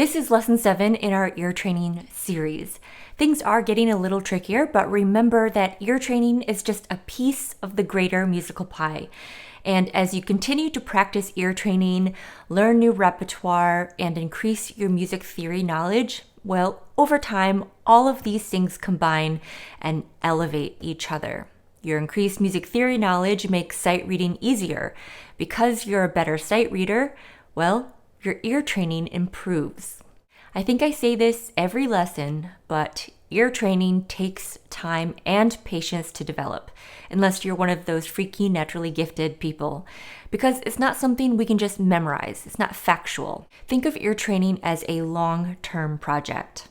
This is lesson 7 in our ear training series. Things are getting a little trickier, but remember that ear training is just a piece of the greater musical pie. And as you continue to practice ear training, learn new repertoire, and increase your music theory knowledge, well, over time, all of these things combine and elevate each other. Your increased music theory knowledge makes sight reading easier. Because you're a better sight reader, well, your ear training improves. I think I say this every lesson, but ear training takes time and patience to develop, unless you're one of those freaky naturally gifted people, because it's not something we can just memorize. It's not factual. Think of ear training as a long-term project.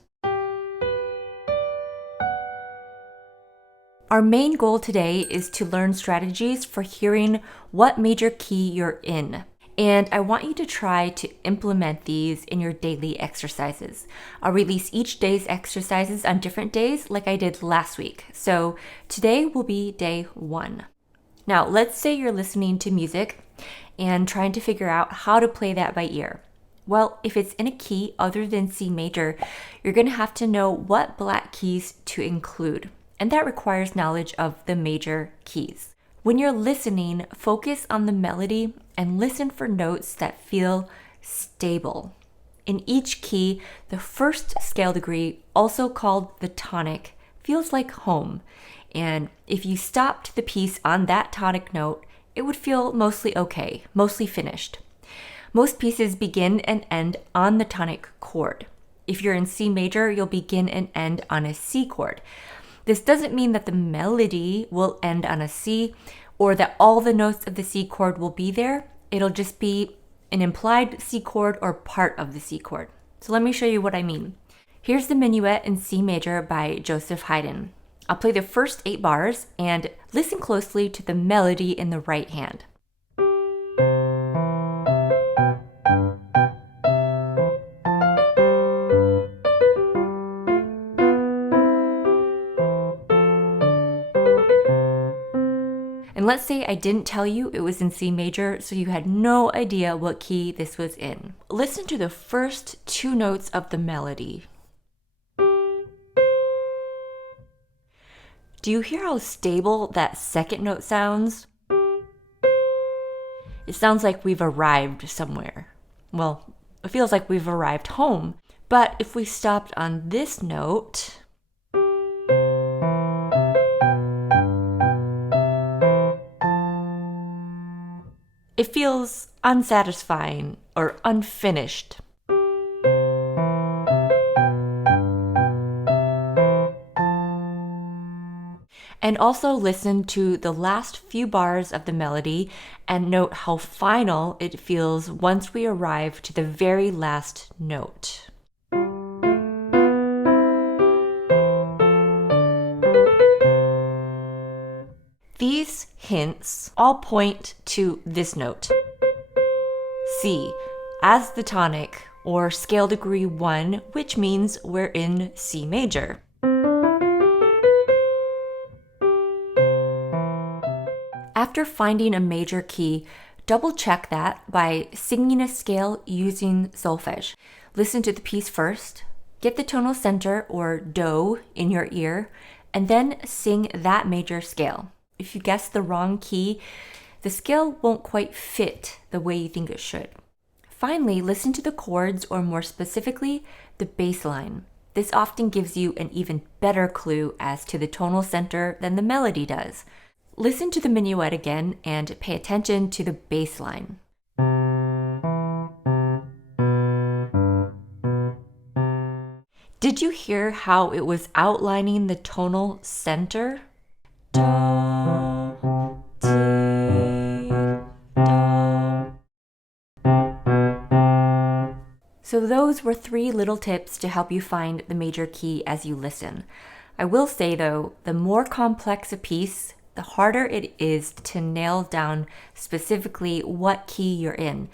Our main goal today is to learn strategies for hearing what major key you're in. And I want you to try to implement these in your daily exercises. I'll release each day's exercises on different days like I did last week. So today will be day 1. Now, let's say you're listening to music and trying to figure out how to play that by ear. Well, if it's in a key other than C major, you're going to have to know what black keys to include. And that requires knowledge of the major keys. When you're listening, focus on the melody and listen for notes that feel stable. In each key, the first scale degree, also called the tonic, feels like home. And if you stopped the piece on that tonic note, it would feel mostly okay, mostly finished. Most pieces begin and end on the tonic chord. If you're in C major, you'll begin and end on a C chord. This doesn't mean that the melody will end on a C or that all the notes of the C chord will be there. It'll just be an implied C chord or part of the C chord. So let me show you what I mean. Here's the Minuet in C major by Joseph Haydn. I'll play the first 8 bars and listen closely to the melody in the right hand. And let's say I didn't tell you it was in C major, so you had no idea what key this was in. Listen to the first 2 notes of the melody. Do you hear how stable that second note sounds? It sounds like we've arrived somewhere. Well, it feels like we've arrived home. But if we stopped on this note, it feels unsatisfying or unfinished. And also listen to the last few bars of the melody and note how final it feels once we arrive to the very last note. These hints all point to this note, C, as the tonic or scale degree 1, which means we're in C major. After finding a major key, double check that by singing a scale using solfege. Listen to the piece first, get the tonal center or do in your ear, and then sing that major scale. If you guess the wrong key, the scale won't quite fit the way you think it should. Finally, listen to the chords, or more specifically, the bass line. This often gives you an even better clue as to the tonal center than the melody does. Listen to the Minuet again and pay attention to the bass line. Did you hear how it was outlining the tonal center? Do, ti, do. So those were 3 little tips to help you find the major key as you listen. I will say though, the more complex a piece, the harder it is to nail down specifically what key you're in.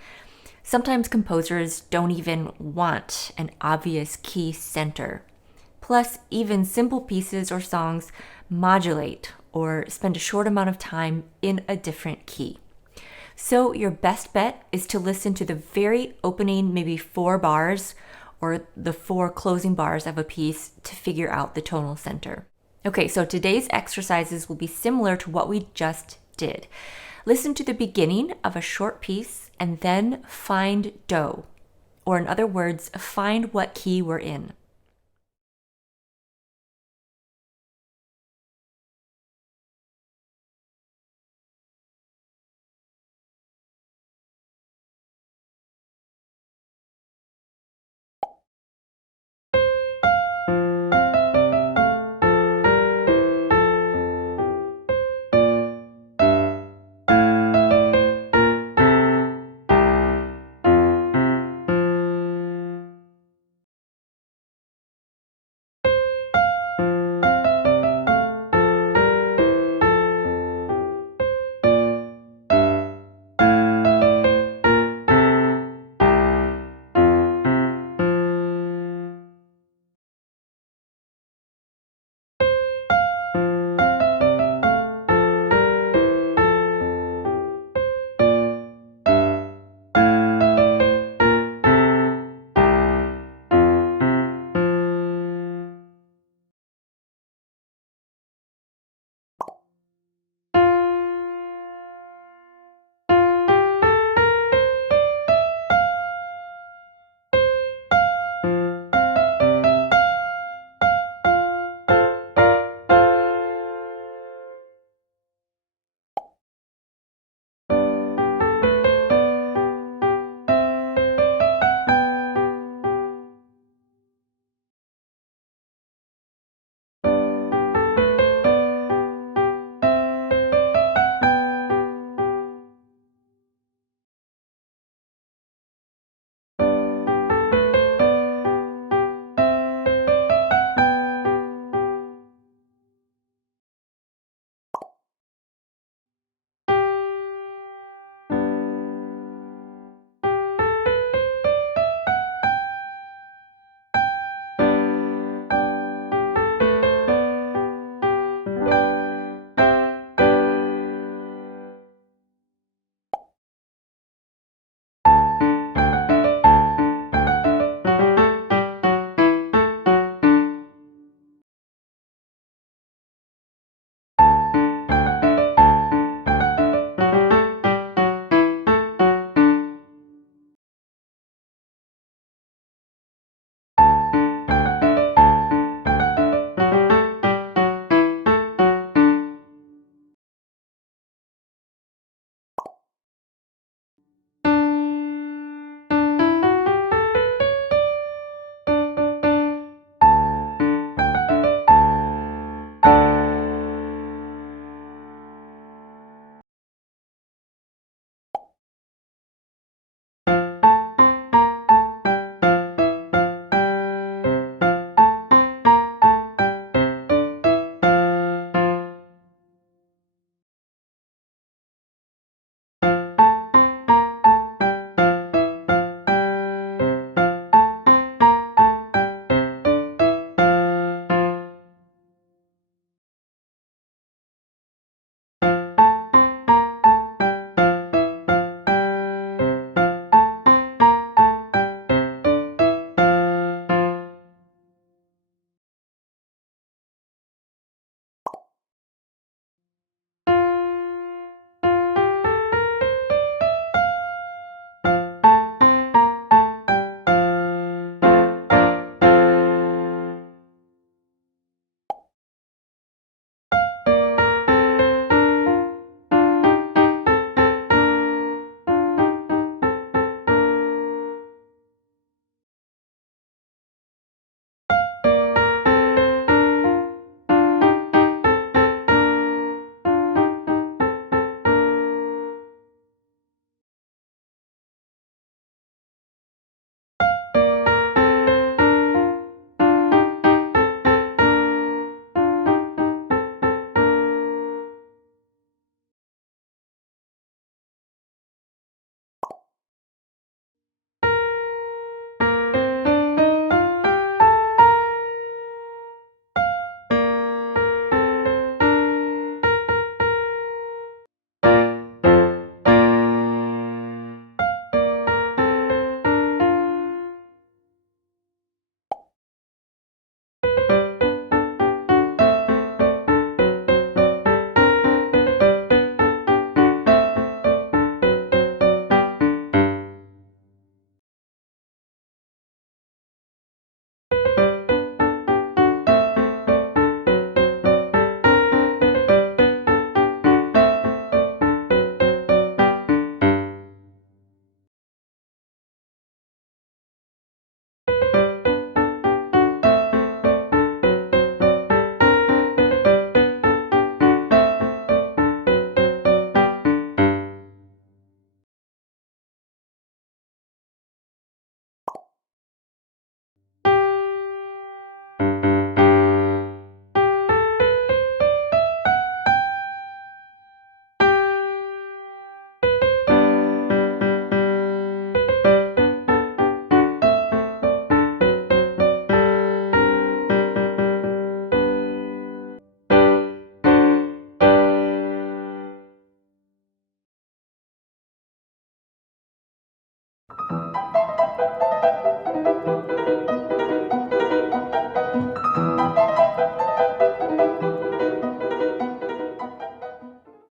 Sometimes composers don't even want an obvious key center. Plus, even simple pieces or songs modulate or spend a short amount of time in a different key. So your best bet is to listen to the very opening maybe 4 bars or the 4 closing bars of a piece to figure out the tonal center. Okay, so today's exercises will be similar to what we just did. Listen to the beginning of a short piece and then find do, or in other words, find what key we're in.